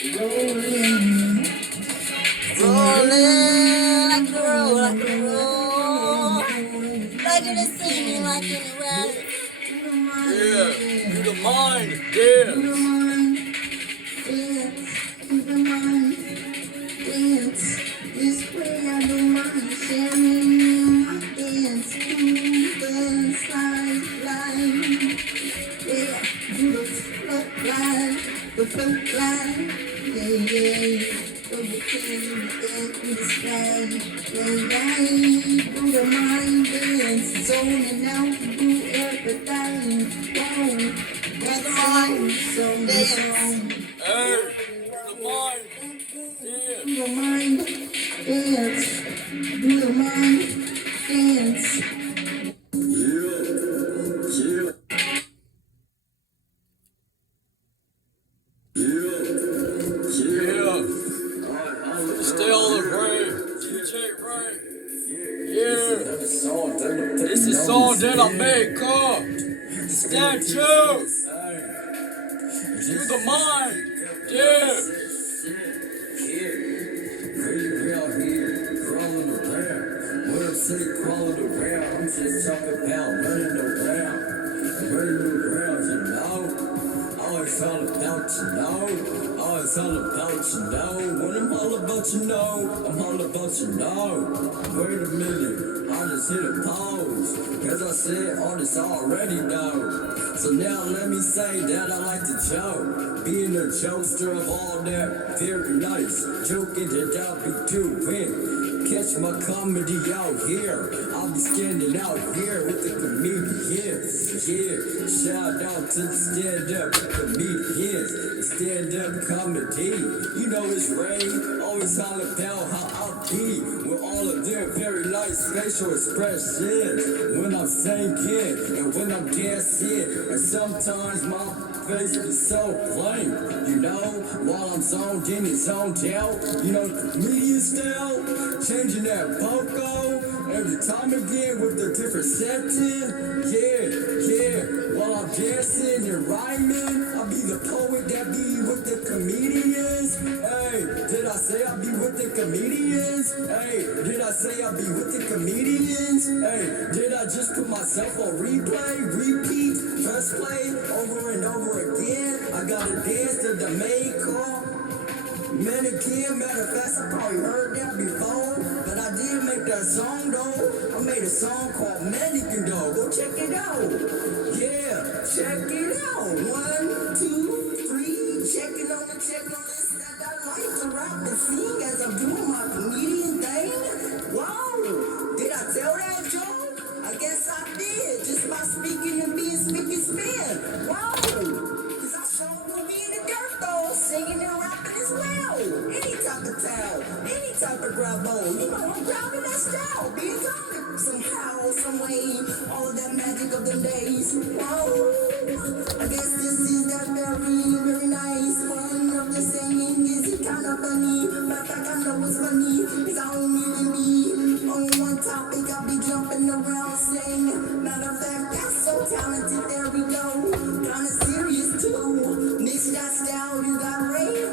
rolling, rolling like a roll, like a roll, like it is singing, like it is running. Yeah, do the mind dance. Dance, the mind, dance. This way I don't mind sharing my dance, dance, slide. Yeah, do the float line, the float line. Yeah. Everything in the sky. Yeah. Do the mind dance, zoning out, do everything. Whoa, that's the mind dance. Hey, the mind dance. Do the mind dance. Do the mind dance. Stay all the Ray. DJ Ray. Yeah. This is song that I made called Statue. Do the mind. Yeah. Crawling around, I'm just talking about running around, you know. Always all about you know, always all about you know. When I'm all about you know, I'm all about you know. Wait a minute, I just hit a pause, cause I said all this already know. So now let me say that I like to joke, being a jokester of all that, very nice, joking that I'll be doing. Catch my comedy out here. I'll be standing out here with the comedians. Yeah, shout out to the stand-up comedians. The stand-up comedy. You know it's Ray. Always all about how I'll be with all of their very nice facial expressions. When I'm singing and when I'm dancing, and sometimes my face be so plain, you know, while I'm zoned in and zoned out, you know, comedian style, changing that vocal every time again with a different setting, yeah, while I'm dancing and rhyming, I'll be the poet that be with the comedians, hey, did I say I'll be with the comedians, hey, did I say I'll be with the comedians, hey, did I just put myself on replay, repeat, press play, over and over again, I gotta dance to the main call. Mannequin, matter of fact, I probably heard that before, but I did make that song though. I made a song called Mannequin though. Go check it out. Yeah, check it out. 1, 2, 3, check it on this. That I like to rap and sing as I'm doing my comedian thing. Wow, did I tell that joke? I guess I did, just by speaking and being spick and span. Wow, cause I sure will be in the dirt though, singing and rapping as well. Any type of towel, any type of grab on. You know I'm grabbing that style, being comic somehow, some way. All of that magic of the days. Wow, I guess this is that very nice one of the singing. Is it kind of funny? Matter of fact, I know it's funny, cause I don't even be on one topic. I'll be jumping around saying. Matter of fact, that's so talented. There we go. Kinda serious too. Mix that style, you got Ray.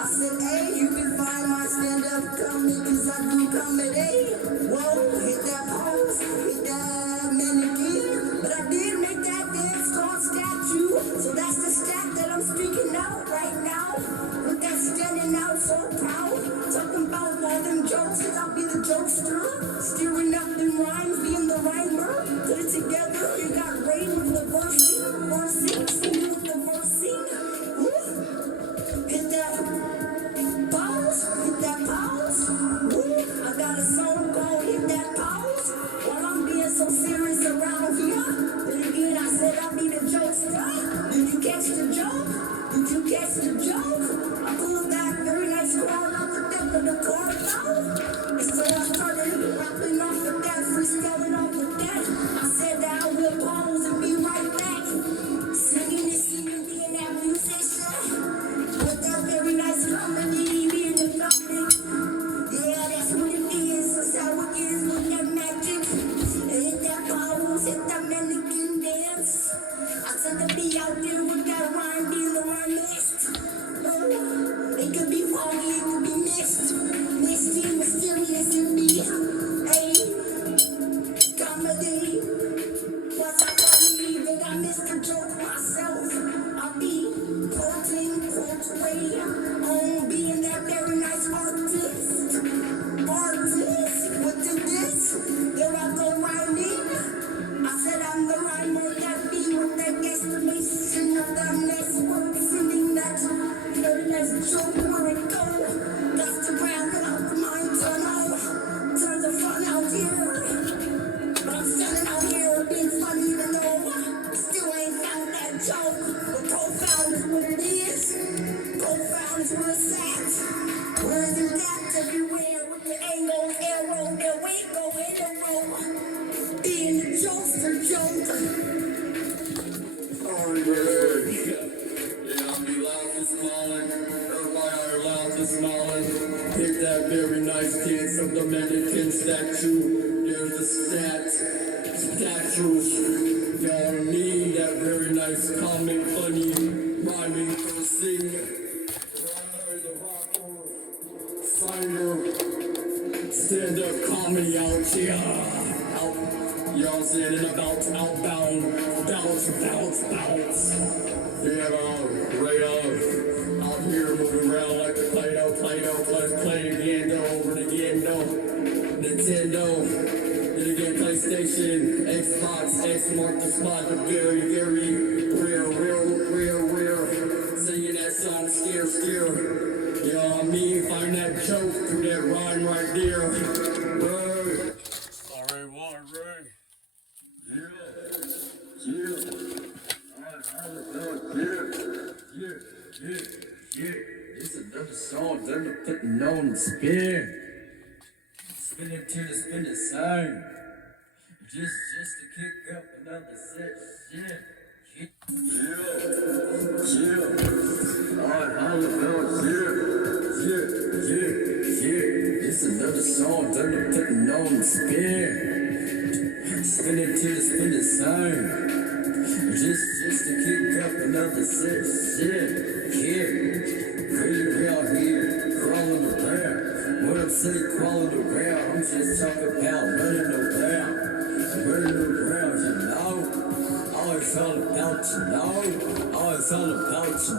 I said, hey, you can find my stand-up comedy, cause I do comedy. Whoa, hit that pose, hit that mannequin. But I did make that dance called statue. So that's the stat that I'm speaking out right now. With that standing out so proud. Talking about all them jokes, cause I'll be the jokester. Steering up them rhymes, being the rhymer. Put it together, you got Ray with the versing, singing with the versing. Hit that pause. Woo. I got a song called Hit That Pause. While I'm being so serious around here. Then again, I said I'll be the jokester. Did you catch the joke? I pulled that very nice card off the depth of the card now. And so I started rapping off of that, freestyling off of that. I said that I will pause and be right back. Singing, being that musician. With that very nice comedy, being the topic. Yeah, that's what it is. That's how it is with that magic. Hit that pose, hit that mannequin dance. I tend to be out there with that rhyme, being the rhyme list. of the mannequin statue. There's the statues. Y'all need that very nice comic, funny, rhyming, cursing. The rapper, signer, stand-up comedy out here. Y'all saying it about outbound, bounce. Yeah, right out here moving around like a Play-Doh, play again, over and again, Nintendo, then again PlayStation, Xbox, X marked the spot, but very real. Singing that song, scare. You know what I mean? Find that joke through that rhyme right there. Word. Sorry, what, Ray? Yeah. It's another song that I'm putting on the spin. Spin it to the side. Just to kick up another set. Yeah. It's another song that I'm putting on the spin. Spin it to the side. Just to kick up another set. Real here, crawling around. When I say crawling around, I'm just talking about running around, you know. Always all about you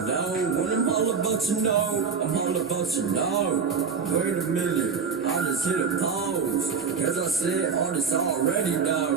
know. When I'm all about you know, I'm all about you know. Wait a minute, I just hit a pause, cause I said artists already know.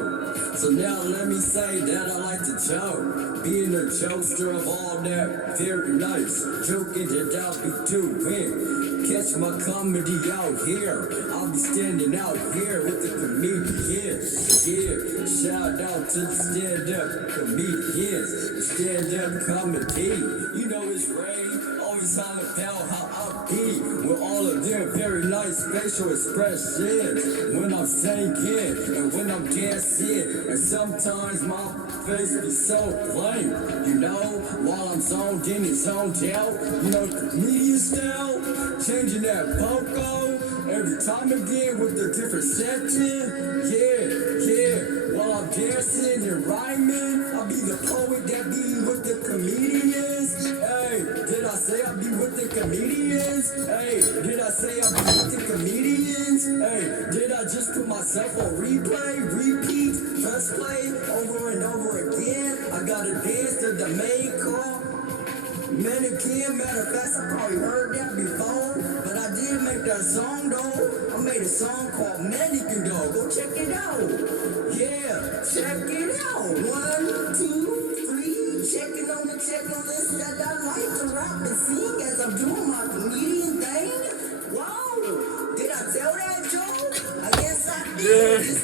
So now let me say that I like to joke, being a jokester of all that, very nice, joking that I'll be doing. Catch my comedy out here, I'll be standing out here with the comedians. Yeah, shout out to the stand-up comedians, stand-up comedy. You know it's Ray, always on about how I be with all of them very nice facial expressions. When I'm singing and when I'm dancing, and sometimes my face be so plain, you know, while I'm zoned in and zoned out, you know, comedian style, changing that vocal every time again with a different section. Yeah, while I'm dancing and rhyming, I'll be the poet that be with the comedians. Hey, did I say I'll be with the comedians? Hey, did I say I'll be with the comedians? Hey, did I just put myself on replay, repeat, press play over and over again? I gotta dance to the main call. Mannequin, matter of fact, I probably heard that before, but I did make that song though. I made a song called Mannequin though. Go check it out. Yeah, check it out. 1, 2, 3. Checking on the checklist that I like to rap and sing as I'm doing my comedian thing. Wow, did I tell that, Joe? I guess I did.